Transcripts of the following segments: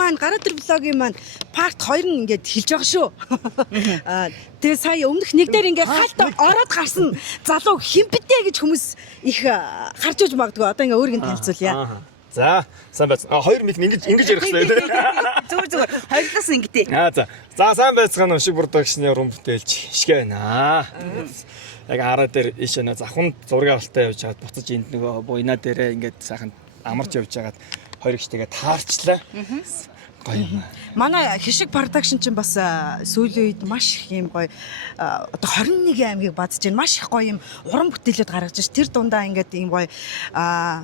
маань гараа дээр блогийн маань part 2 нь ингээд хэлж байгаа шүү. Тэгээ сая өмнөх нэг дээр ингээд хальт ороод гарсан залуу химпэдэ гэж хүмүүс их харж иж магадгүй. Одоо ингээд өөрийг нь танилцуулъя. За, сайн байцгаана. 2 мэл ингэж ярих хэрэгтэй. Зүгээр. Хоёулаас ингэдэй. За. За, сайн байцгаана. Шиг продакшны уран бүтээлч Ишгэ байна. Яг араа дээр иш нэ завханд зураг авалтаа явж хаад буцаж энд нөгөө буйнаа дээрээ ингээд сайхан амарч явж хагаад хоёр ихтэйгээ таарчлаа. Гоё юм. Манай Хишиг продакшн чинь бас сүүлийн үед маш их юм гоё одоо 21 аймгийг бадж байна. Маш их гоё юм уран бүтээлүүд гаргаж байна. Тэр дундаа ингээд ийм гоё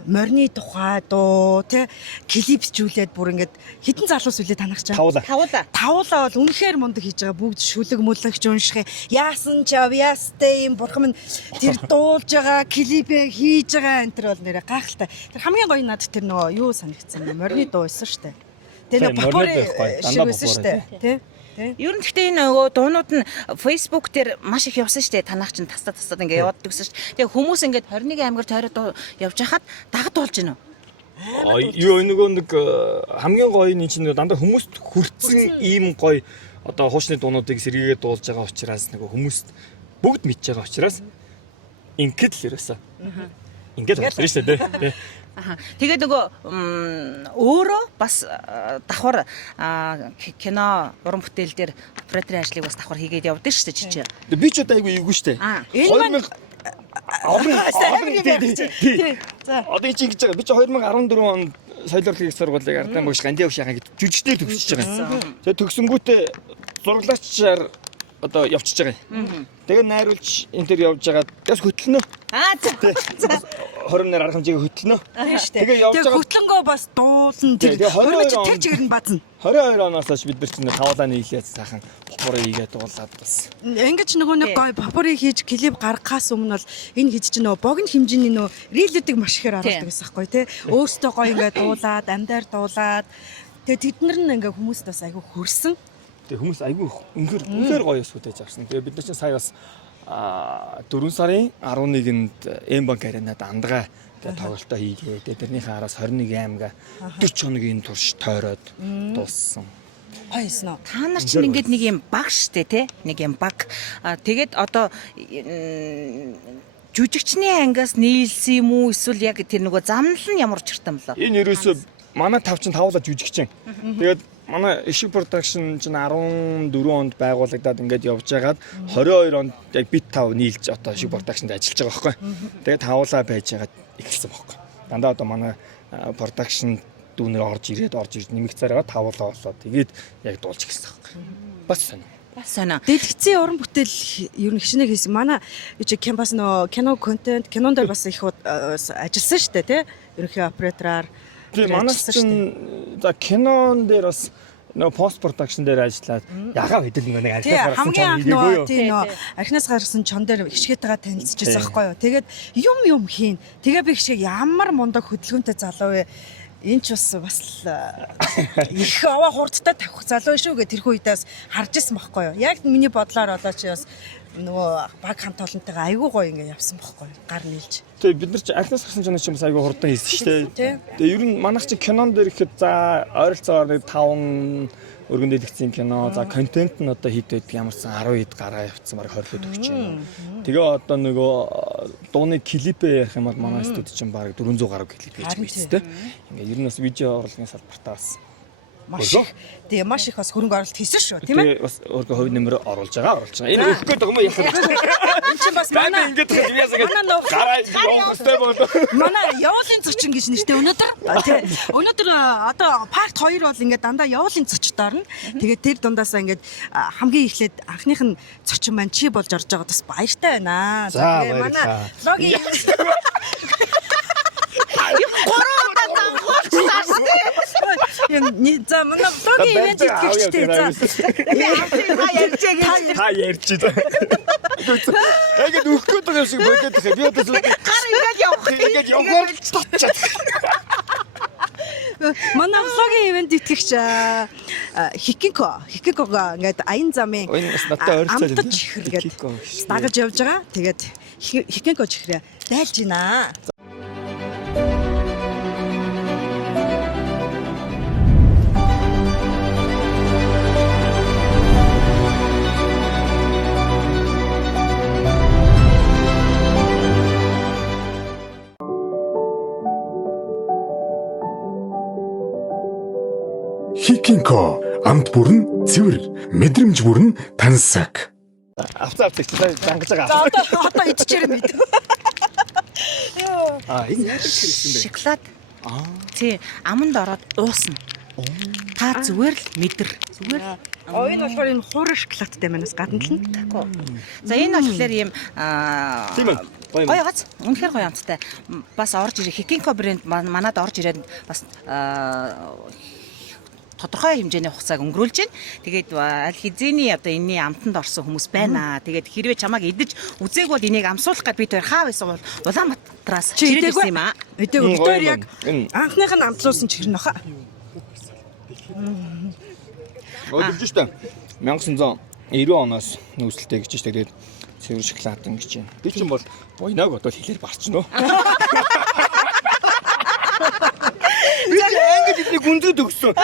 морины тухай дуу тий клипсжүүлээд бүр ингээд хитэн залуус үлээ танах чам. Тавуулаа бол үнэхээр мундаг хийж байгаа. Бүгд шүлэг мөлөгч унших. Яасан ч авьяастай юм бурхан минь тэр дуулж байгаа клипээ хийж байгаа энэ төр бол нэрэ гайхалтай. Тэр хамгийн гоё надад тэр нөгөө юу санагдсан юм. Морины дуу байсан шүү дээ. Тэгээ попори шиг байсан шүү дээ. Тэ? Ер нь гэхдээ энэ нөгөө дуунууд нь Facebook дээр маш их явсан шүү дээ. Танах чинь тастад ингээ яваад дэгсэн шүү дээ. Тэгээ хүмүүс ингээд 21 аймгаар тойроод явж хахад дагад болж гинэ. Юу нөгөө нэг хамгийн гоё нь чинь дандаа хүмүүст хүрсэн ийм гоё одоо хуучны дуунуудыг сэргийгээ дуулж байгаа учраас нөгөө хүмүүст бүгд мэдж байгаа учраас ингээд л ерөөсөө. Ингээд болсон шүү дээ. Тэгээд нөгөө өөрөө бас давхар кино уран бүтээл дээр операторын ажлыг бас давхар хийгээд явдаг шүү дээ чи. Би ч одоо айгүй эвгүй шүү дээ. Энэ маань одоо чи ингэж байгаа. Би чи 2014 онд соёл урлагийн сургуулийг ардын багш Ганди Өвшихаа гэж жүжигчдээ төгсөж байгаа. Тэгээд төгсөнгүүтээ зураглаачаар одоо явчихж байгаа юм. Тэгээ найруулж энэ төр явж байгаа. Бас хөтлөнө. За. 20-аар арга хэмжээг хөтлөнө. Тэгээ явж байгаа. Хөтлөнгөө бас дуулна. Тэгээ 22 тэр чигээр нь базна. 22 оноос хойш бид нар чинь тавлаа нийлээд сайхан попори хийгээд дуулаад бас. Ингэж нөгөө нэг гоё попори хийж клип гаргахаас өмнө бол энэ хийж чинь нөгөө богино хэмжээний нөгөө рилүүдийг маш ихээр оруулдаг гэсэн байхгүй тий. Өөртөө гоё ингээд дуулаад, амьдаар дуулаад тэгээ тэд нар нь ингээ хүмүүст бас айгүй хөрсөн. Тэгээ хүмүүс айгүй үнэхээр гоё сүдэж авсан. Тэгээ бид нар чинь сая бас 4 сарын 11-нд М-банк аренад андгаа тоглолтоо хийгээ. Тэгээ тэрнийхээ араас 21 аймгаа 40 хоногийн турш тойроод дууссан. Хоёсноо. Та нар чинь ингээд нэг юм баг штэ тий? Нэг юм баг. Тэгээд одоо жүжигчний ангиас нийлсэн юм уу эсвэл яг тэр нөгөө замнал нь ямар учиртай юм болоо? Энэ ерөөсөө манай тав чинь тавуулаа жүжигчин. Тэгээд манай Ишиг продакшн чинь 14 онд байгуулагдаад ингээд явж байгаад 22 онд яг бит тав нийлж одоо Ишиг продакшнд ажиллаж байгаа байхгүй. Тэгээд тавуулаа байж байгаад эхэлсэн байхгүй. Дандаа одоо манай продакшн дүүнэр орж ирээд нэмэх царайгаа тавуулаа болоод тэгээд яг дуулж эхэлсэн байхгүй. Бас сонио. Дэлгэцийн уран бүтээл ер нь хичнээн хийсэн. Манай кампус нөө кино контент кинонд бас их ажилласан шүү дээ тий. Ерөнхий оператораар тийм манайс чинь за кинон дээр бас нөө пост продакшн дээр ажиллаад ягаа хэдэл нэг архинаас гарсан чон хийгээгүй юу? Тийм нөө архинаас гарсан чон дээр ихшгээтэйгээ танилцчихсан байхгүй юу? Тэгээд юм хийн. Тэгээ би ихшгээ ямар мундаг хөдөлгөөнтэй залуу вэ? Энэ ч бас их аваа хурдтай тавих залуу шүү гэх тэрхүү үедээс харж ирсэн байхгүй юу? Яг миний бодлоор одоо чи бас нөгөө баг хамт олонтойгоо айгүй гоё ингээ явсан байхгүй юу? Гар нийлж. Тэгээ бид нар чи архинаас гарсан чоноо чи бас айгүй хурдан хийсэн шүү дээ. Тэгээ ер нь манайх чи кинон дээр ихэд за ойролцоогоор нэг 5 өргөн дэлгэцийн кино за контент нь одоо хэд байдаг ямарсан 10 хэд гараа явцсан баг 20 л өгч байна. Тэгээ одоо нөгөө дууны клипээ ярих юм бол манай студид чинь баг 400 гаруй клип хийж байсан тийм. Ингээ ер нь бас видео урлагийн салбартаа бас маш их бас хөрөнгө оруулалт хийсэн шүү тийм ээ. Тэгээ бас өөргөө хувь нэмэр оруулж байгаа. Энэ өгөх гэдэг юм яах вэ? Энэ чинь бас манай ингээд гараа явуултай болоо. Манай явуулын зочин гэж нэртэй өнөөдөр одоо part 2 бол ингээд дандаа явуулын зочдоор нь тэгээд тэр дундаасаа ингээд хамгийн эхлээд анхных нь зочин маань чи болж орж байгаа бас баяртай байна. Тэгээ манай логийн за манай блогийн ивент итгэгчтэй за та ярьж байна. Яг өгөхгүй байгаа юм шиг бодоод байгаа. Би одоо гар ингээд явах татчаад. манай блогийн ивент итгэгч Хикикога ингээд аян замын амтч чихэргээд дагаж явж байгаа. Тэгээд Хикико чихрээ дайлж байна. Хикинко амт бүрэн цэвэр, мэдрэмж бүрэн тансаг. Авцаа зангаж байгаа. За одоо идчихээр мэд. Энэ яадаг хэрэгсэн бэ? Шоколад. Тий, аманд ороод уусна. Та зүгээр л мэдэр. Зүгээр л. Энэ болохоор энэ хуурай шоколадтай манаас гадна л нь. За энэ болохоор ийм Тийм ээ. гоё гац. Үнэхээр гоё амттай. Бас орж ирээ Хикинко брэнд манад орж ирээд бас тодорхой хэмжээний хугацааг өнгөрүүлж байна. Тэгээд аль хизээний одоо энэний амтанд орсон хүмүүс байна. Тэгээд хэрвээ чамааг идэж үзээг бол энийг амсуулах гэж би тэр хаа байсан бол Улаанбаатараас чирээд ирсэн юм аа. Эдэг өөр яг анхных нь амтлуулсан чихэр нөхө. Өдөрж штэ 1990 оноос нүүсэлтэй гэж штэ. Тэгээд цэвэр шоколад ингэж байна. Би чинь бол буйнаг одоо хэлээр барчна уу? Ангид эдний гүнзгий төгссөн.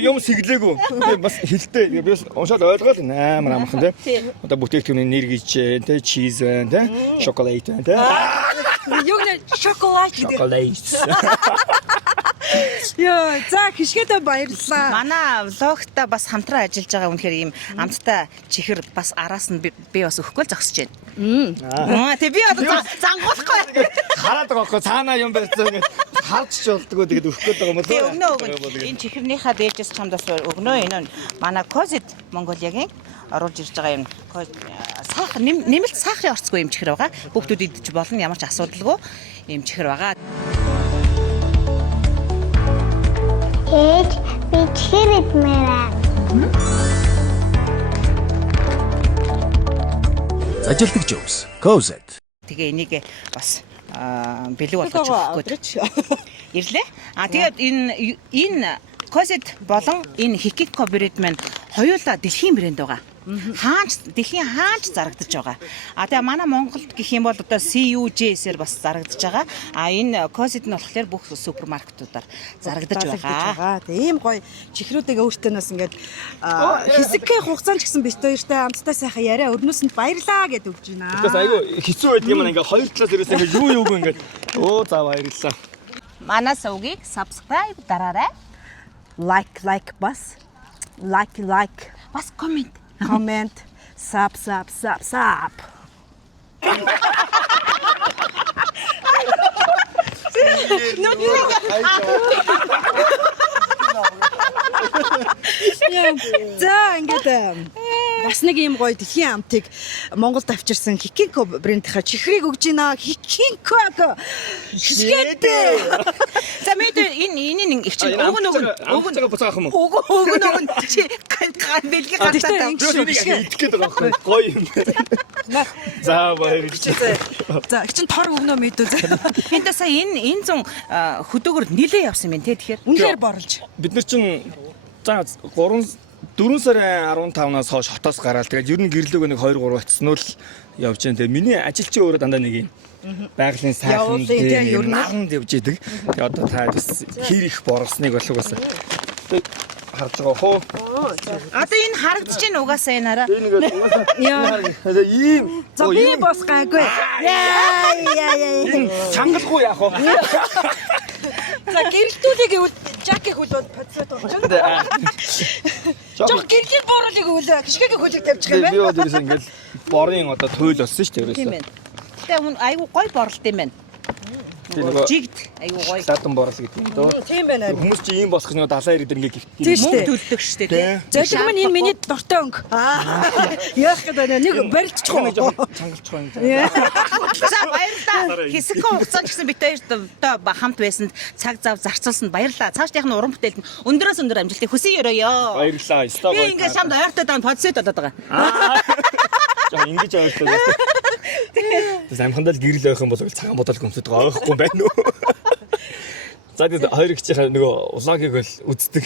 Юм сэглээгүү. Бас хэлтэй. Би бас уншаад ойлгоод амар амархан тий. Одоо бүтээгдэхүүний нэр гэж тий, чиз байна тий, шоколад байна тий. Юу нэ шоколад гэдэг. Яа, за хишгээдээ баярлалаа. Манай влогта бас хамтран ажиллаж байгаа үнэхээр ийм амттай чихэр бас араас нь би бас өгөхгүй л зогсож байна. Тэг би одоо зангуулахгүй. Хараад байгаа байхгүй цаанаа юм барьсан ингэ харж ч болдгоо тэгээд өгөх гээд байгаа юм Тэг болоо. өгнө. Энэ чихэрнийхаа дээжээс хамдаас өгнө. Энэ манай Козит Монголиагийн оруулж ирж байгаа юм. Сахар нэмэлт сахарын орцгүй юм чихэр байгаа. Хүүхдүүд идэж болно, ямар ч асуудалгүй юм чихэр байгаа. Ээж би чихэр идмээрээ. Ажилтг Жобс. Cozet. Тэгээ энийг бас бэлэг болгож өгөхгүй. Ирлээ. Тэгээд энэ Cozet болон энэ Hikiko брэнд маань хоёулаа дэлхийн брэнд байгаа. Дэлхийн хаанч зарагдаж байгаа. Тэгээ манай Монголд гэх юм бол одоо CUJ-сээр бас зарагдаж байгаа. Энэ Cozet нь болохоор бүх супермаркетуудаар зарагдаж байгаа. Тэгээ ийм гоё чихрүүдээ өөртөө нас ингээд хэсэгхэн хугацаанд ч гэсэн бит хоёртай амттай сайхан яриа өрнөөс нь баярлаа гэд өгж байна. Тэгээс айгүй хэцүү байдаг юм ингээ хоёр талаас ерөөсөө ингээ юу ингээ өө за баярлалаа. Манай сувгийг subscribe дараарай. Like бас Бас comment. sub. За ингээд бас нэг юм гоё дэлхийн амтыг Монголд авчирсан Hikiko брэндийнхаа чихрийг өгж байна. Hikiko. За мэд энэ их чинь Өгнө буцаах юм уу? өгнө чи бэлгийн гартаа. Идэх гээд байгаа байхгүй гоё юм. За баярлалаа. За их чинь тор өгнө мэдүү за. Энд сая энэ зун хөдөөгөр нилээ явсан юм тий тэгэхээр. Үнэхээр борлож. Бид нар чинь за 4 сарын 15-наас хойш хотоос гараад тэгээд ер нь гэрлөөгөө нэг 2-3 очсноо л явж байна. Тэгээд миний ажилчин өөрөө дандаа нэг юм байгалийн сайхан ер нь наранд явж идэг. Тэгээд одоо та бас хэр их борлосныг болов угаасаа харж байгаа хөө. Одоо энэ харагдаж байна угаасаа энэ хараа. Энэ нэг угаасаа ийм За би бас гайгүй. Яа. чангалгүй яах вэ? За гэрэлтүүлээ гэвэл жакийг хөлөөд процент болж байна. Жог гэрлийн бууруулыг хөлөө хишгээг хөлөг тавьчих юм Би байна. бол ерөөс ингээл борын одоо туйл болсон шүү дээ Тийм ерөөсөө. ээ. Тэгээ айгу гой борлт юм байна. Тийм нөгөө Жигд айгу гой. латан борол гэдэг юм дөө. Тийм байна. Хүмүүс чи ийм босох нэг 70 90 ингээ гихт. Тийм шүү Мөнгө дээ. төлдөг штэ тий. Золиг маань энэ миний дуртай өнгө. Яах гэдэг нэг барилдчих нэг уу? жоохон чангалчих юм. За баярлалаа. Хэсэгхэн хугацаанд ч гэсэн бид хоёрт хамт байсанд цаг зав зарцуулсанд баярлалаа. Цаашдынх нь уран бүтээлд өндөрөөс өндөр амжилтыг хүсье өрөөё. Баярлалаа. Стop. Би ингээд шамд ойртой даан подсет болоод байгаа. За ингэж ойлтой. Тэс амхандаа л гэрэл ойх юм бол цагаан бодол гомцод байгаа ойхгүй байна уу? За тэгээд хоёр ихчийнхаа нөгөө влогийг бол үздэг.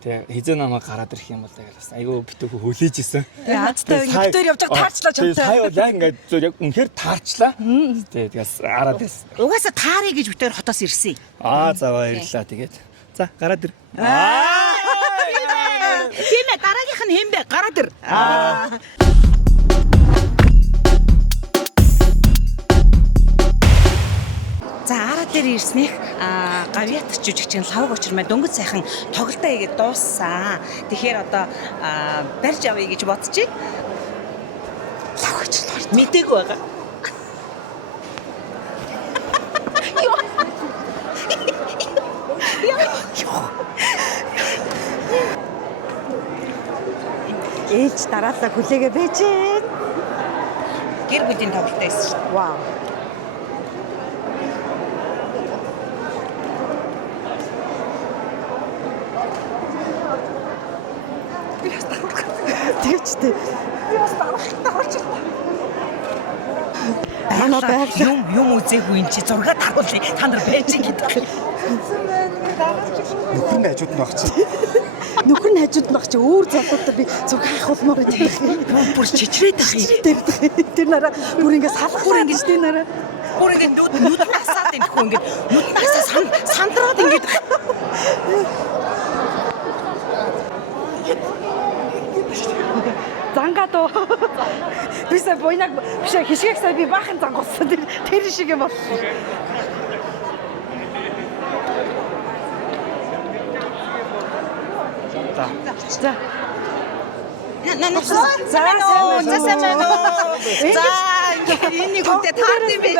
Тэгээ хизээ намайг гараад ирэх юм бол тэгээд бас айгүй битүүхөө хүлээж исэн. Тэгээ хацтай ингээд явж байгаа таарчлаа Тэгээ чамтай. сая бол яг ингээд зөв яг үнэхээр таарчлаа. Тэгээс гараад ирсэн. Угаасаа таарыг гэж бид хоёр хотоос ирсэн. За баярлалаа тэгээд. За гараад ир. Тийм ээ дараагийнх нь хэн бэ? Гараад ир. За араа дээр ирснэх гавьяат жүжигчин лавг очирмаа дөнгөж сайхан тоглолтоо хийгээд дууссан. Тэгэхээр одоо барьж авъя гэж бодчих. Лавг очирлоо. Мдэггүй байгаа. Ээж дараалал хүлээгээ байж. Гэр бүлийн тоглолтоо хийсэн шүү дээ. Вау. Тэгчтэй. Юм үзээгүй энэ чи зураг таруулъя. Та нар байж гэдэг. Нөхөр нь хажууд нь багч. Нөхөр нь хажууд нь багч өөр залуутай би зүг хаах болмоор байдаг. Бүр чичрээд ах юм. Тэр нараа бүр ингэ салахгүй ингэж тэр нараа. Бүр ингэ нүд насаад ингэхгүй ингэ нүд насаа сандраад ингэ. Зангаадоо. Бисаа бойнаг биш хишгээс би баахан зангуулсан. Тэр шиг юм болсон. За. Энийг үнтэй таард юм байж.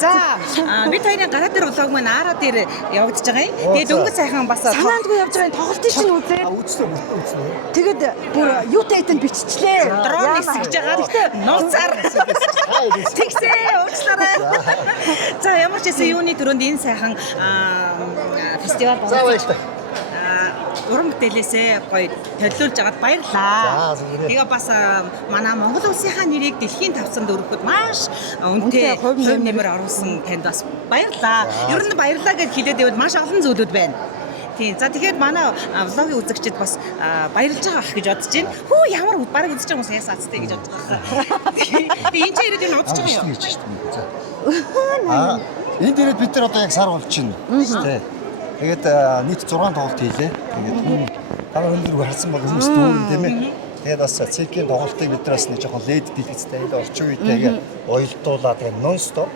За, бид хоёрын гараа дээр влог маань араа дээр явагдаж байгаа юм. Тэгээд дөнгөж сайхан бас санаандгүй явж байгаа тоглолтын чинь үзээ. Үзсэн. Тэгэд бүр юутай хэдэн биччихлээ. дрон нисгэж байгаа. Нууцаар. Тэгсээ уучлаарай. За, ямар ч гэсэн юуны төрөнд энэ сайхан фестивал болсон. Уран бүтээлээсээ гоё төлөөлж агаад баярлаа. Тэгээ бас манай Монгол улсынхаа нэрийг дэлхийн тавцанд өргөхөд маш үнэтэй хувь нэмэр оруулсан танд бас баярлаа. Ер нь баярлаа гэж хэлээд байвал маш олон зүйлүүд байна. Тийм. За тэгэхээр манай влогийн үзэгчид бас баярлж байгаа ах гэж бодож байна. Хүү ямар бараг үзэж байгаа хүмүүс ясаацтай гэж бодож байгаа. Тэгээ энэ ч ирээд энэ удаж байгаа юм. Энд ирээд бид нар одоо яг сар болж байна. Тэ. Тэгээд нийт 6 тоглолт хийлээ. Тэгээд тавар хөлрөг харсан бол хүмүүс дүүрэн тийм ээ. Тэгээд бас циркийн тоглолтыг бид нар бас нэг жоохон лед дэлгэцтэй илүү орчин үетэйгээ уялдуулаад тэгээд нон стоп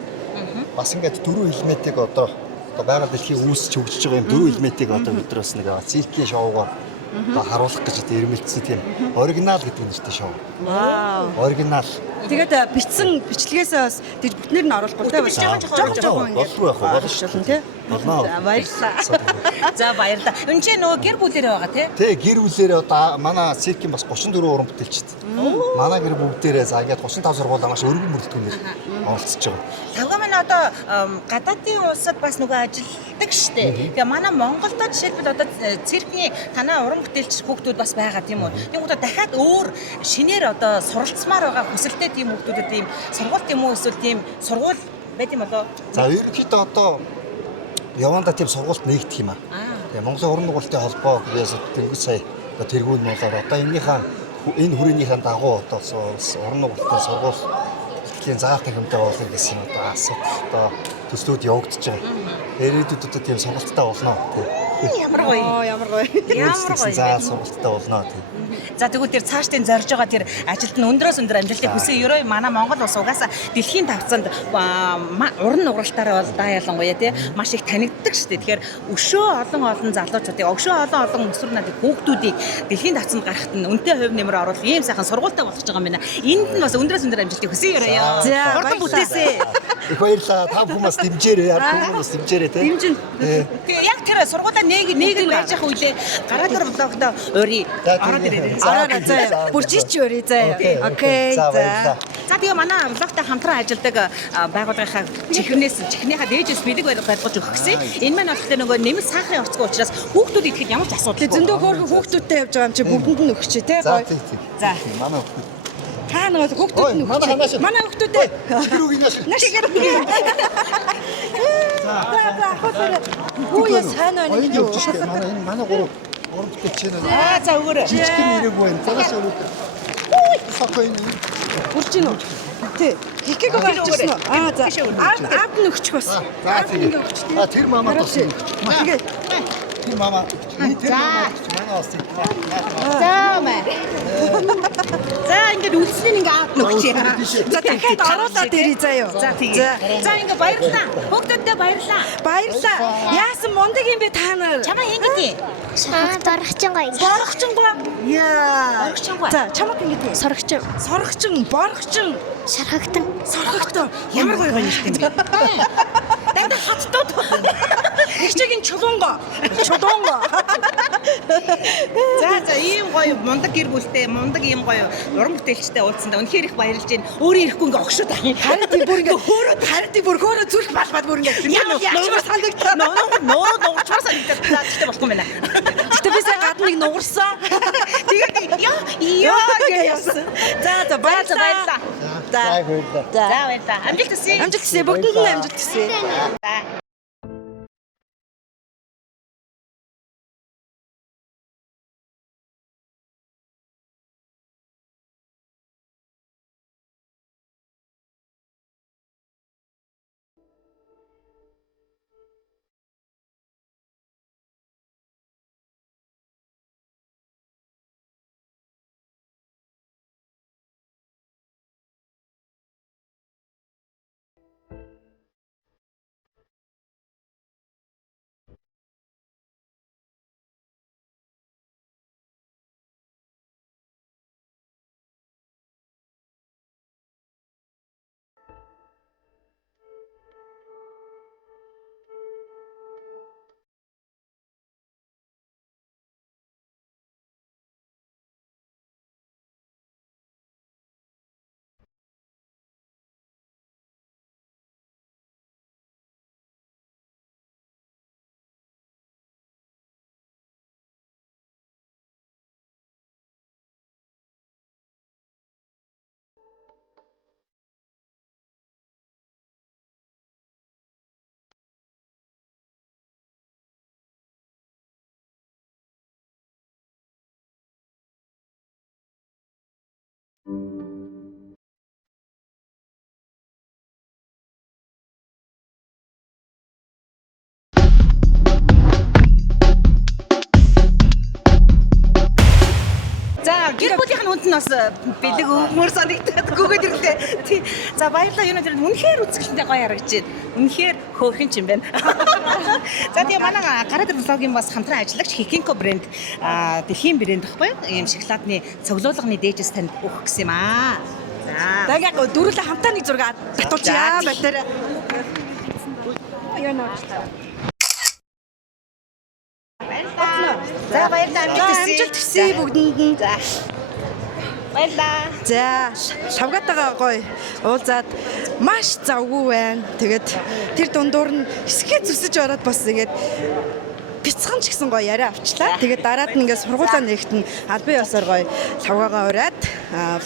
бас ингээд 4 элементийг одоо байгаль дэлхийг үүсч хөгжиж байгаа юм 4 элементийг одоо бид нар бас нэг циркийн шоугаар одоо харуулах гэж ирмэлцсэн тийм оригинал гэдэг нэртэй шоу. Вау. Оригинал. Тэгээд бичсэн бичлэгээс бас тэгж бүтнээр нь оруулахгүй те бас жоохон болов шүү тий. Болно. За баярлалаа. За баярлалаа. Энд чинь нөгөө гэр бүлэрээ байгаа тий. Тэ гэр бүлэрээ одоо манай циркийн бас 34 уран бүтээлчд. Манай гэр бүгдээрээ за ингээд 35 сургуулаа маш өргөн бүрэлдэхүүнээр оролцож байгаа. Тавга маань одоо гадаадын улсад бас нөгөө ажилладаг штэ. Тэгээ манай Монголд жишээлбэл одоо циркний танаа уран бүтээлч хүүхдүүд бас байгаа тийм үү. Тэнгүүд дахиад өөр шинээр одоо суралцмаар байгаа хүсэлтэй тийм хүүхдүүдэд тийм сургууль тийм үү эсвэл тийм сургууль байт юм болоо. За ерөнхийдөө одоо яванда тийм сургуульд нэгдэх юм аа. Тэгээ Монголын уран нугалтын холбоо гээс тэнгуү сая одоо тэргүүн болоод одоо энэ хүрээнийхэн дагуу одоо уран нугалтын сургууль дэлхийн заах хэмжээ болгох гэсэн одоо асуудал одоо төслүүд явагдаж байгаа. Ирээдүйд одоо тийм сургалттай болно тий. Ямар гоё. Ямар гоё. Ямар гоё. За сургалттай болно тий. За тэгвэл тэр цаашдын зорж байгаа тэр ажилд нь өндрөөс өндөр амжилтыг хүсье. Ерөө манай Монгол улс угаасаа дэлхийн тавцанд уран нугралтаараа бол даа ялангуяа тий маш их танигддаг шүү дээ. Тэгэхээр өшөө олон залуучуудыг, өшөө олон өсвөр насны хүүхдүүдийг дэлхийн тавцанд гаргахад нь үнэтэй хувь нэмэр оруулах ийм сайхан сургуультай болгож байгаа юм байна. Энд нь бас өндрөөс өндөр амжилтыг хүсье ерөө. За хурдан бүтээсэй. Их баярлалаа. Та хүмүүс дэмжээрэй. Хүмүүс дэмжээрэй тий. Дэмжин. Тэгээ яг тэр сургуулаа нэг байж явах үедээ гараа дээр влогт өрий ороод ирээ. Араа заа. Бүржиж өрий заа. Окей. За. За тэгээ манай влогтой хамтран ажилладаг байгууллагынхаа чихнийхаа дээжээс бидэг барьж өгөх гэсэн. Энэ маань болохоор нөгөө нэмэлт сахарын орцгой учраас хүүхдүүд идэхэд ямар ч асуудал Тэгээ зөндөө хөөрхөн хүүхдүүдтэй явж байгаа юм чи бүгдэнд нь өгч тий За гоё. тий. За. Манай хүмүүс. Та нөгөө хүүхдүүд нь өгч. Манай хүүхдүүдээ. Гэрүүг инаш. Нашигэр. За хөөе. Үе сайн байна. Оюун өвчтэй. Манай гурав уран бүтээлч байна. За өгөөрэй. Жижиг нэрэг байна. Цагаас өрөө. Сокойн. Үрж гин үү? Тий. Хикэг гарчихсан уу? За. Аав нь өгчих бас. За тийм. Тэр мамаа болсон. Тэгээ. Тэр мамаа. Тэр мамаа. Манай бас. За мэ. За ингээд үлснээ ингээ аваад нөгч. За дахиад оруулаад ирээ заяа. За тэгээ. За ингээ баярлалаа. Бүгдээ баярлалаа. Баярлаа. Яасан мундаг юм бэ та нар? Чамаа ингэдэй. Шаргад орохчин гоё. Боргочин ба. Яа. Боргочин ба. За чамаг ингэдэй. Сорогчин. Соргочин, боргочин, Шаргагтан. соргогтой. Ямар гоё нэртэй юм бэ? Дандаа хаттууд. Хичээгийн чулуунго. Чулуунго. За ийм гоё мундаг гэр бүлтэй, мундаг ийм гоё уран бүтээлчтэй уулзсандаа үнэхээр их баярлж байна. Өөрөө ирэхгүй ингээ огшоод байна. Харин тийм бүр ингээ харин бүр хөөрө зүрх балбаад бүр ингээ ямар санагдаа. Ноо нуучмаар санагдаад таачтай болохгүй байна. Гэтэ би сая гадныг нугарсан. Тэгээд ёо гэж. За баярлалаа. За баярлалаа. За баярлалаа. Амжилт хүсье. Амжилт хүсье. Бүгдэнд нь амжилт хүсье. За гэр бүлийнх нь үнд нь бас бэлэг өгмөр санагдаад гүгээд ирлээ. Тий. За баярлалаа юунаа тэр үнэхээр үзэсгэлэнтэй гоё харагдаж байна. Үнэхээр хөөрхөн ч юм байна. За тэгээ манай гараад ирсэн блогийн бас хамтран ажиллагч Хикинко брэнд дэлхийн брэнд гэхгүй ийм шоколадны цоглуулганы дээжээс танд өгөх гэсэн юм аа. За. Дагаа дөрүлээ хамтаа нэг зураг татуулчихъя байтараа. Яа наа. За баярлалаа. Амжилт хүсье бүгдэнд нь. За. Баярлалаа. За шавгаатайгаа гоё уулзаад маш завгүй байна. Тэгээд тэр дундуур нь хэсгээ зүсэж ороод бас тэгээд бяцхан ч гэсэн гоё яриа авчлаа. Тэгээд дараад нь ингээд сургуулаа нэгтэн албан ёсоор гоё савгаагаа ураад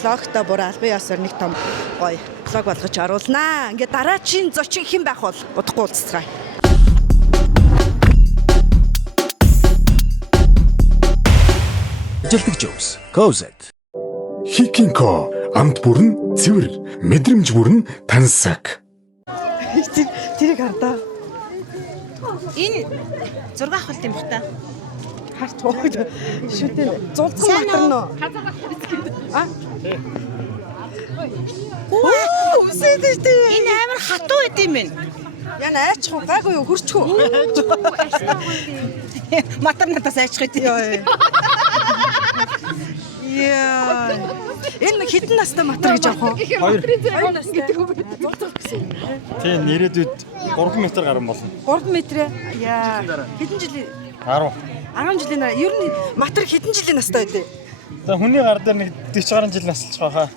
влогтой бүр албан ёсоор нэг том гоё влог болгож оруулнаа. Ингээд дараачийн зочин хэн байх бол удахгүй уулзцгаая. Ажилтгч ус. Cozet. Хикинко амт бүрэн цэвэр, мэдрэмж бүрэн тансаг. Тэрийг хардаа. Энэ зураг авах юм байна. Харт богд шүтэн зулцсан батарна уу? А? Үсэдэж тий. Энэ амар хатуу байд юм байна. Яна айчих уу гайгүй юу хөрчхөө. Матар надаас айчих үү. Яа. Энэ хитэн настай матар гэж авах уу? 2 настай. Тийм нэрэдүүд 3 м гарсан болно. 3 м. Яа. Хэдэн жилийн 10. 10 жилийн ер нь матар хэдэн жилийн настай байдэ? За хүний гар дээр нэг 40 гаруй жил насалж байгаа.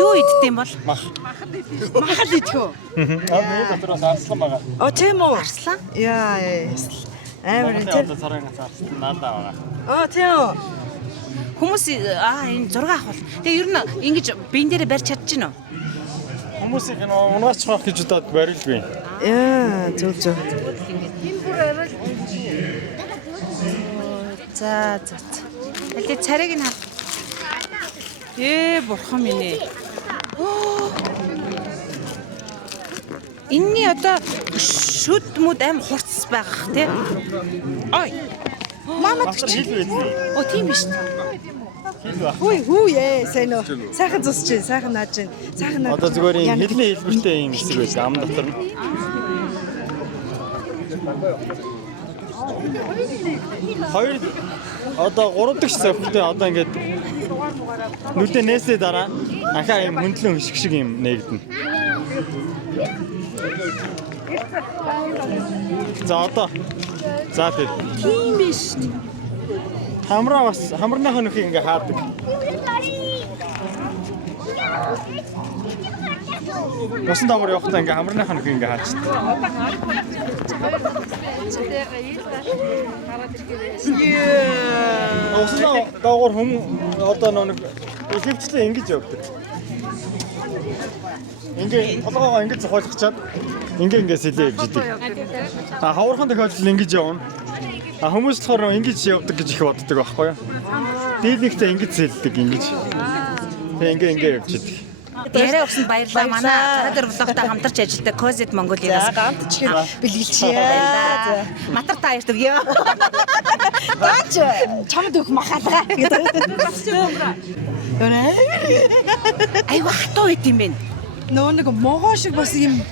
Юу иддэм бол? Махал идэх үү? Аа дотроос арслан байгаа. О тийм үү? Арслан? Яа. Амар тийм. Царай арслан надаа байгаа. Оо тийм үү? Хүмүүс энэ зураг авах бол. Тэгээ ер нь ингэж биен дээрээ барьж чадчихна уу? Хүмүүсийг унаач байх гэж удаад барилгүй. Яа, зөв. За. Аль царайг нь хав. Бурхан минь ээ. Энийний одоо шүд мүд аим хурц байх тий. Ой. Мамад Хил байдгүй. Оо тийм биш үү? Хүү ээ сайн уу. Сайхан зусч чинь, сайхан нааж чинь. Сайхан наа. Одоо зүгээр юм хэлний хэлбэртэй юм хэсэг байж ам дотор нь. Хоёр одоо 3 дахь савхтай одоо ингээд нүдэ нээсээ дараа ахаа юм хөндлөн хишг шиг юм нээгдэнэ. За одоо. За тэр. Тийм биш. Хамрынхаа нөхийг ингээ хаадаг. Усан дагуур явахдаа ингээ хамрынхаа нөхийг ингээ хаачдаг. Усан дагуур одоо нэг ихэвчлэн ингэж явдаг. Ингээ толгоогоо ингэж зохиолгочаад ингээ сэлээ явж идэг. Хавархан тохиолдол ингэж явна. Хүмүүс болохоор ингэж явдаг гэж их боддог байхгүй юу? Дийлэнхтэй ингэж сэлдэг ингэж. Тэгээ ингээ явж идэг. Яриа өгсөнд баярлалаа. Манай гараа дээр блогтой хамтарч ажилладаг Cozit Mongolia-аас гамтчих бэлгэлчихье. Матар та ярьдаг ёо. Баач чамд өөх махалгаа гэдэг. Айгу хатуу байт юм бэ. Нөө нэг могоо шиг бас юм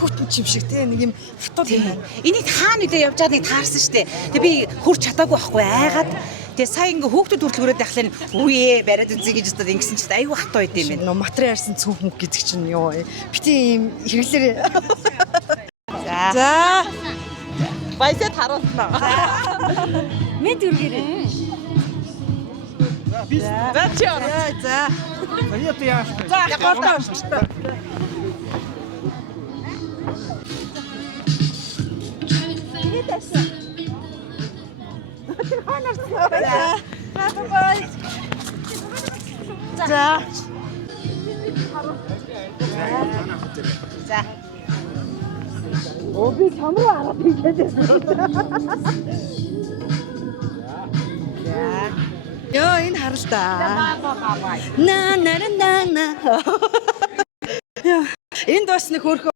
хүтэн чим шиг те нэг юм хатуу юм. Энийг хаана үдээ явж байгааг нэг таарсан штэ. Тэг би хурч чадаагүй байхгүй айгаад. Тэгээ сая ингээ хүүхдүүд хүртэл өрөөд байхлаа үе бариад үзье гэж бодоод ингэсэн чинь айгу хатуу байт юм бэ. Нөө материал ярьсан цүнх мөх гэдэг чинь ёо. Бити юм хэрэглэр. За. Баясад харуулсан. Мэд үргэрээ. За чи ороо. За. Аяа яа. За гортоо шүү. За. За. Оби камера хараад игээд. Ёо энэ харал та. На. Энд бас нэг хөөрхөө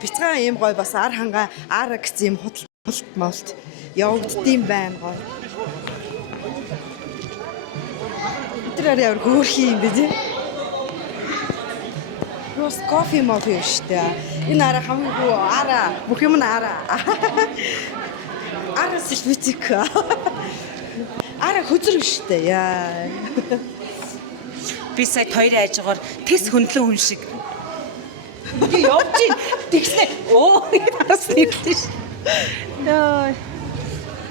бицгаан юм гой бас ар хангаа ар гэсэн юм худалт молт явагддсан байна гой. Битрээр яар хөөрхий юм бэ тий. Рос кофе мофе штэ. Энэ ара хамгийн ара бүх юм ара. Ара сэлбицик. Ара хөзөр штэ яа. Би сая хоёрын ажгаар тэс хөндлөн хүн шиг. Би явж ийн тэгснэ. Оо бас нэгтэй ш. Яа.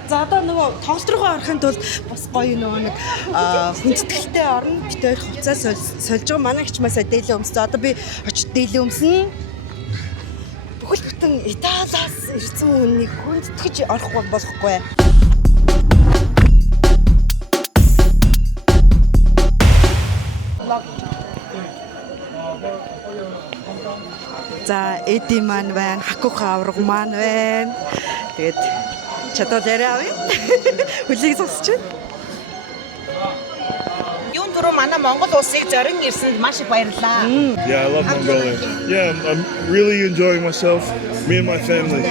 За одоо нөгөө тоглолт руугаа орохын тулд бас гоё нөгөө нэг хүндэтгэлтэй орно. Бид хоёр хувцас сольж байгаа манай хч масаа дээлээ өмссөн. Одоо би очиж дээлээ өмснө. Бүхэл бүтэн Италиас ирсэн хүнийг хүндэтгэж орох болохгүй. За эди маань байна, хакуха авраг маань байна. Тэгээд чадвар яриа авъя. Хүлээг сонсч байна. Юун түрүү манай Монгол улсыг зорин ирсэнд маш их баярлалаа. Yeah, I love Mongolia. Yeah, I'm really enjoying myself. Me and my family.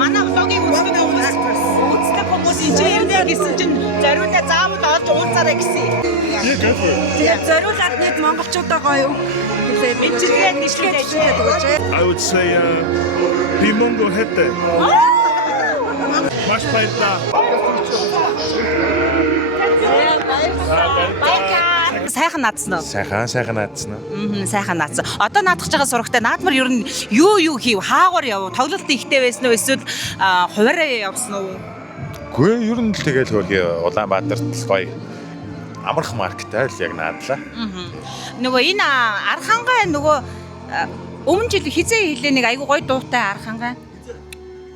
Манай влогийг үздэг хүмүүс энэ гэсэн чинь зориулаа заавал олж уулзаарай гэсэн. Yeah, go for it. Тэгээд зориулаад нэг монголчуудаа гоё хэлээ. Бичилгээд нийлүүлээд тэгэж. I would say be Mongo hete. Маш баярлалаа. Сайхан наадсан уу? Сайхан наадсан уу? Сайхан наадсан. Одоо наадах байгаа сурагтай наадмар ер нь юу хийв? Хаагуур яв? Тоглолт ихтэй байсан уу? Эсвэл хуваараа явсан уу? Гүй ер нь л тэгэл хөөе Улаанбаатарт л гоё амарх маркеттай л яг наадлаа. Нөгөө энэ архангаа нөгөө өмнө жил хизээ хэлээ нэг айгу гоё дуутай архангаа.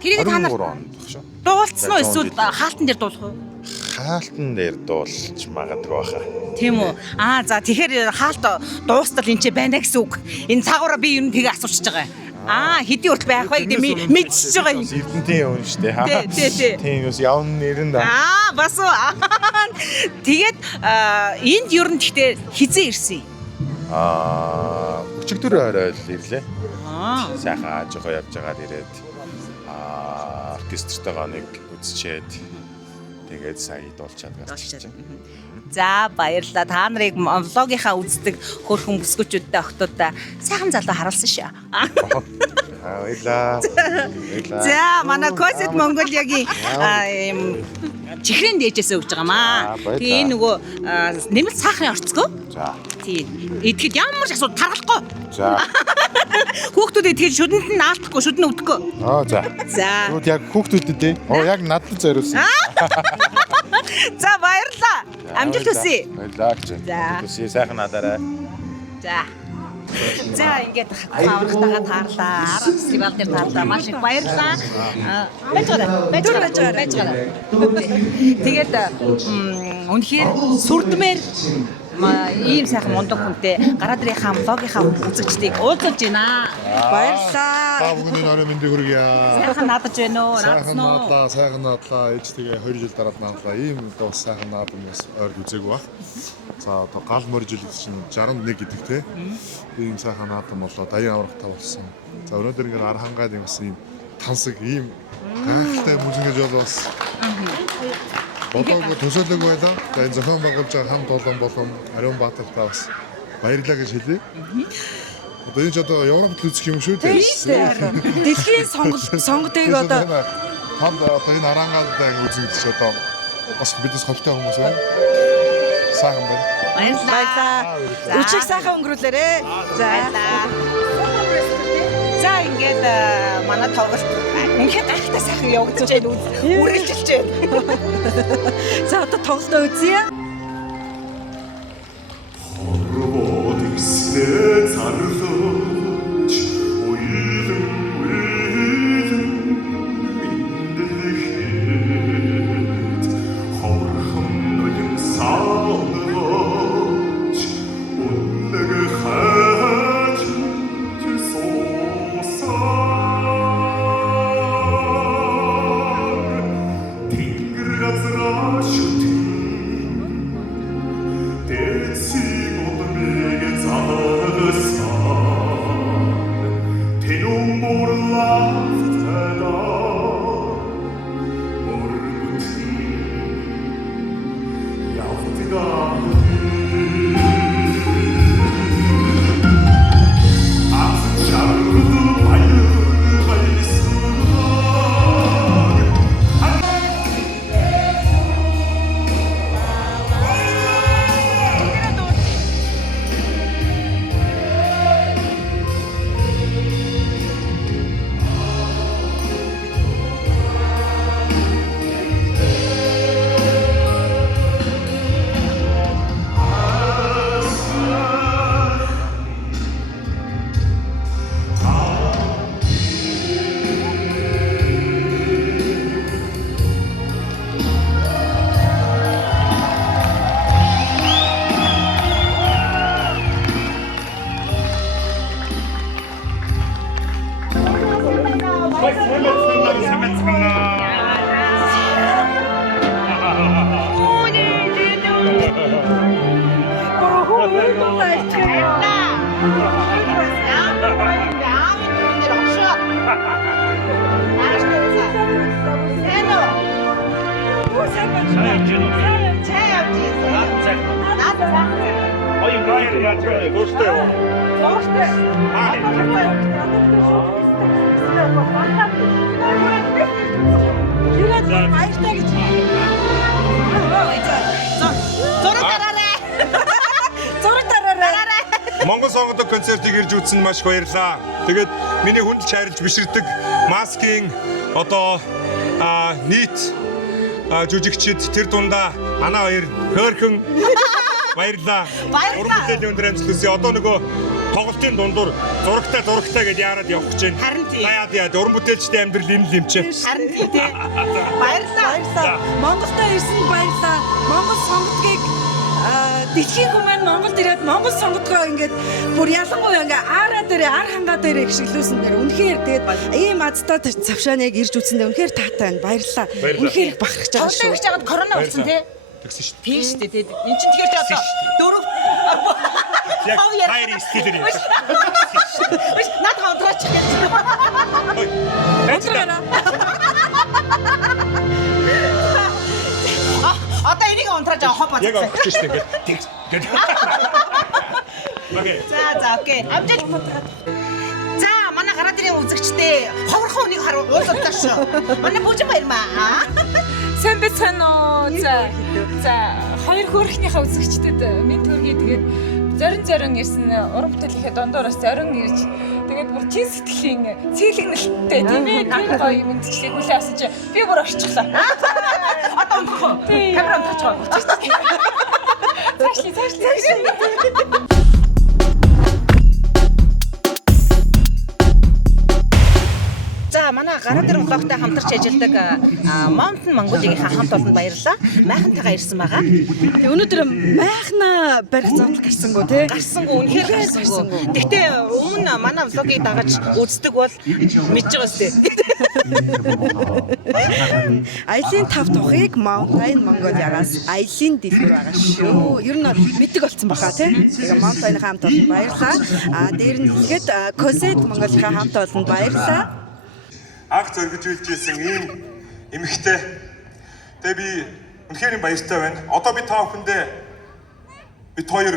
Тэрийг та нар 23 онд баг шүү. дуулсан уу? Эсвэл хаалтан дээр дуулах уу? Хаалтан дээр дуулж магадгүй баха. Тийм үү. За тэгэхээр хаалт дуустал энэ ч байна гэсэн үг. Энэ цаагаараа би ер нь тэгээ асуучж байгаа. Хэдий урт байх вэ гэдэг мэдчихэж байгаа юм. Эрдэнтийн юм шүү дээ. Тий. Тийм үс явна нэрэн да. Бас уу. Тэгээд энд ер нь гэхдээ хизээ ирсэн. Өчигдөр орой л ирлээ. Сайхан аажгаа явж байгаад ирээд оркестртойгоо нэг үзчихэд Тэгээд сая дуулчаад гарчихсан. За баярлалаа. Та нарыг влогийнхаа үздэг хөөрхөн бүсгүүчүүдтэй охтуудаа сайхан залуу харуулсан шүү. Баярлаа. За манай Косет Монголиагийн чихрийн дээжээс өгж байгаамаа. Тэгээ энэ нөгөө нэмэлт сахарын орцгоо. За. Тийм. Идэхэд ямар ч асуудал таргалахгүй. За. Хүүхдүүд идэхэд шүдэнд нь наалтахгүй, шүдэн өгдөхгүй. За. За. Тэгвэл яг хүүхдүүдэд ээ. Яг надад зориулсан. За баярлалаа. Амжилт хүсье. Баярлаа гэж. За. Хүсье сайхан надаарай. За. За ингээд хавралтайгаа таарлаа. Фестивал дээр таарлаа. Маш их баярлалаа. Баяжгаа. Тэгээд үнэхээр сүрдмээр ийм сайхан мундаг хүнтэй гараад ирэх влогийнхаа үзэгчдийг уулзуулж байна. Баярлалаа. Та бүгдийн орой мэндийг хүргье. Сайхан надаж байна уу? Сайхан надлаа. Ээжтэйгээ 2 жил дараад надлаа. Ийм бас сайхан наадам бас ойр үзээгүй баг. За одоо гал морь жил чинь 61 гэдэг те. Ийм сайхан наадам болоод аян аврагтай болсон. За өнөөдөр ингээд ар хангаад юм бас ийм тансаг ийм гайхалтай музикэж болоос. Бодоогүй төсөөлөг байлаа. За энэ зохион байгуулж байгаа хамт олон болон Ариун Баатартай бас баярлалаа гэж хэлье. Одоо энэ ч одоо Европт үзэх юм шүү дээ. Дэлхийн сонгодыг одоо хамт одоо энэ арангаадаа үзэх гэж одоо бас бидээс ховтой хүмүүс байна. Сайхан байна. баярлалаа. Өчиг сайхан өнгөрүүлээрэ. За. За ингээд манай тоглолт ингээд гайхалтай сайхан явагдаж байна. Үргэлжилж байна. За одоо тоглолтоо үзье. Монгол сонгодог концертыг ирж үзсэн маш их баярлалаа. Тэгээд миний хүндэлж хайрлж биширдэг маскийн одоо нийт жүжигчид тэр дундаа манай хоёр хөөрхөн баярлалаа. Уран бүтээлийн өндөр амжилт хүсье. Одоо нөгөө тоглолтын дундуур зурагтай гэдээ яарад явах гэж байна. Харин тийм. Яа уран бүтээлчдийн амьдрал энэ л юм чи. Харин тийм. Баярлалаа. Монголдо ирсэн баярлалаа. Монгол сонгодгийг дэлхийн хүмүүс Монголд ирээд Монгол сонгодгоо ингээд бүр ялангуяа ингээ ар хангаа дээр гიშгэлүүлсэн дээр үнэхээр тэгээд ийм азтай цавшааныг ирж үзсэндээ үнэхээр таатай байна. Баярлалаа. Үнэхээр их бахархаж байгаа шүү. Тоглож байгаад корона болсон тий. Тэгсэн шүү дээ. Тийм шүү дээ. Энд чинь тэгэхээр одоо дөрөв Яг хайрын стилэр юм. Биш надад унтраач гэж. Унтраараа. Маргааш хоо бацаа. Яг орчих штэ ингээд. Окей. За окей. Амжиж бодлоо. За манай гараад ирээ үзэгчтэй ховорхон үнийг харуу уулзалтаа шүү. Манай бүжин баярмаа. Сайн байцгаана уу? За хоёр хөөрхнийхээ үзэгчдэд минь төргий тэгээд зорин ирсэн уран бүтээлийнхээ дондор бас зорин ирж тэгээд бүр чин сэтгэлийн цэглэгнэлттэй тийм ээ тэр гоё мэдчлийг хүлээ авсаж би бүр орчихлоо. Одоо өмхөө. Камера онцгой. Цаашли. За манай гараад ирэн блогтой хамтарч ажилладаг Mountain Mongolia-гийн хамт олонд баярлалаа. Майхантайгаа ирсэн байгаа. Тэг өнөөдөр майхна барих зовлон гарсангүй тий. Гарсангүй үнэхээр гарсангүй. Гэхдээ өмнө манай влогийг дагаж үздэг бол мэдж байгаа сте. Аялын 5 тухыг Mountain Mongolia-гаас аялын дэлгүүр байгаа шүү. Ер нь мэддэг болсон баха тий. Тэгээ Mountain хамт олонд баярлалаа. Дээр нь хэлгээд Coset Mongolia хамт олонд баярлалаа. Анх зоригжүүлж ирсэн ийм эмэгтэй. Тэгээ би үнэхээр баяртай байна. Одоо би та бүхэндээ бид хоёр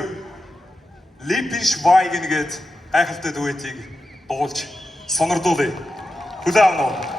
Lieblingsschwein гээд гайхалтай дуэтийг дуулж сонирдуулъя. Хүлээн авна уу?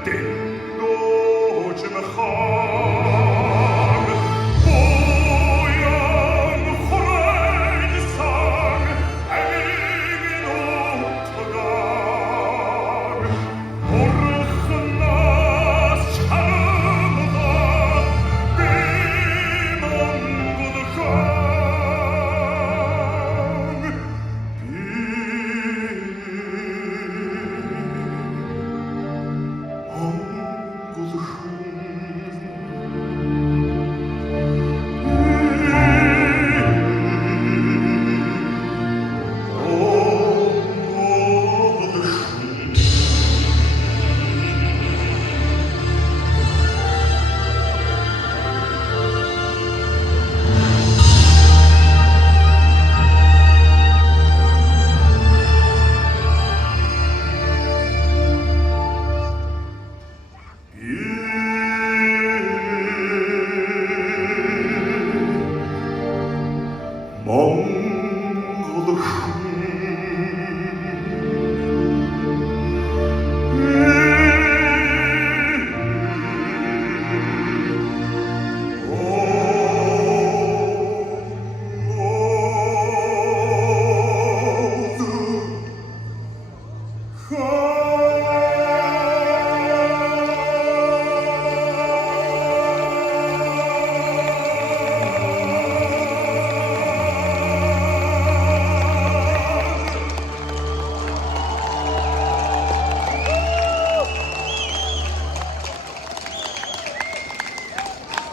Din do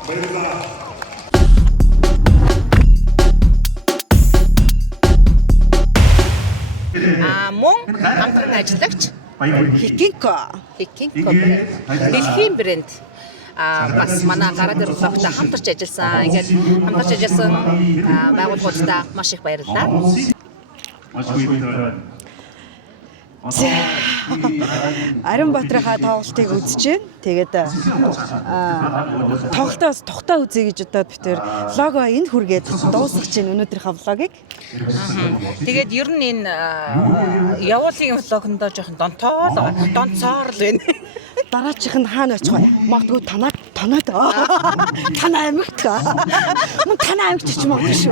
Мөн хамтран ажиллагч Хикинко. Дэлхийн брэнд бас манай гараа дээр блогтой хамтарч ажилласан. Ингээд хамтарч ажилласан байгууллагуудаа маш их баярлалаа. Аримбаатрынхаа тоглолтыг үзэж байна. Тэгээд тоглолтоос тухтаа үзье гэж бодоод бид тэр лого энд хүргээд дуусгаж байна өнөөдрийнхээ влогийг. Тэгээд ер нь энэ явуулын влогондоо жоохон донцоор л байна. Дараачих нь хаана очих вэ? Магадгүй танаа аймагт. Мөн танаа аймагт ч магадгүй шүү.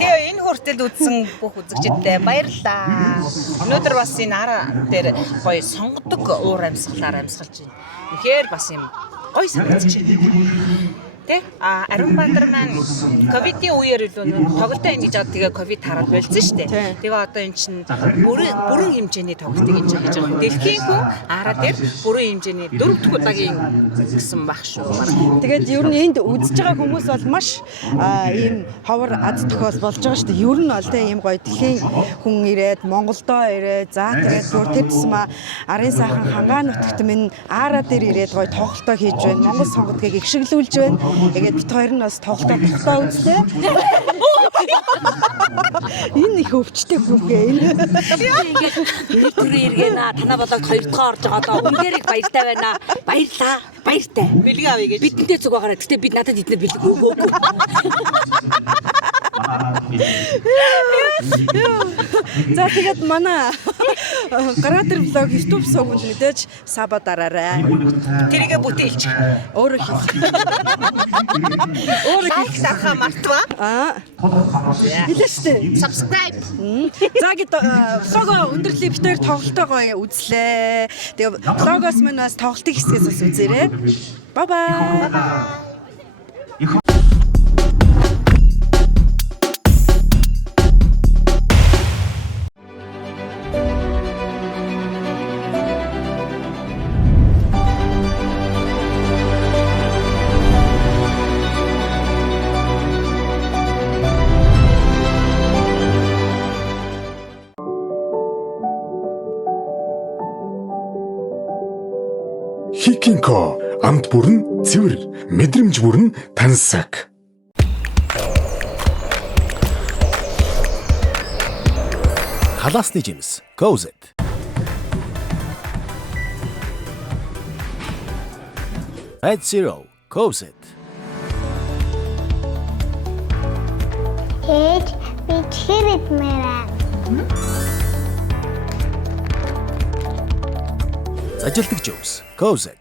Тэгээ энэ хүртэл үзсэн бүх үзэгчдэд баярлалаа. Өнөөдөр бас энэ ара дээр гоё сонгодог уур амьсгалаар амьсгалж байна. Тэгэхээр бас юм гоё санагдаж байна. Тэ Аримбаатар маань ковидын үеэр илүү тоглолтоо ингэж аваад тэгээ ковид хараад болсон шүү дээ. Тэгээ одоо эн чинь бүрэн хэмжээний тоглолтыг хийж байгаа. Дэлхийн хүн араа дээр бүрэн хэмжээний 4 дахь удаагийн гэсэн баг шүү. Тэгээд ер нь энд үзэж байгаа хүмүүс бол маш ийм ховор аз тохиол болж байгаа шүү дээ. Ер нь бол тэ ийм гоё дэлхийн хүн ирээд Монголдоо ирээд тэгээд бүр тэр тусмаа арын сайхан хангаан нутагт минь араа дээр ирээд гоё тоглолтоо хийж байна. Монгол сонгодгийг ихшиглүүлж байна. Тэгээд бид хоёр нь бас тоглолтоо үзлээ. Энэ их өвчтэй хүүгээ энэ. Ингээд түрүү иргэнэ. Танаа болоод хоёр дахь орж байгаа доо. Үнээр их баяртай байна. Баярлаа. Баяртай. Бэлэг авъя гэж. Бидэнтэй зүг байгаарай. Гэтэ бид надад эднэр бэлэг өгөөгүй. За тэгээд манай Гараадэр влог YouTube сувганд мэдээж саба дараарай. Тэрийгэ бүтээлч. Өөрөө хийх. Өөрөө хийх дахаа мартва. Хэлээштэй. Subscribe. За гээд влого өндөрлөө бид хоёр тоглолтоогоо үзлээ. Тэгээ влогоос мань бас тоглолтын хэсгээс бас үзээрэй. Bye bye. Хикинко амт бүрэн цэвэр, мэдрэмж бүрэн тансаг. Халаасны жимс Cozet. Red Zero Cozet. Ээж би чихэр идмээрээ. Зажилтг жимс Cozet.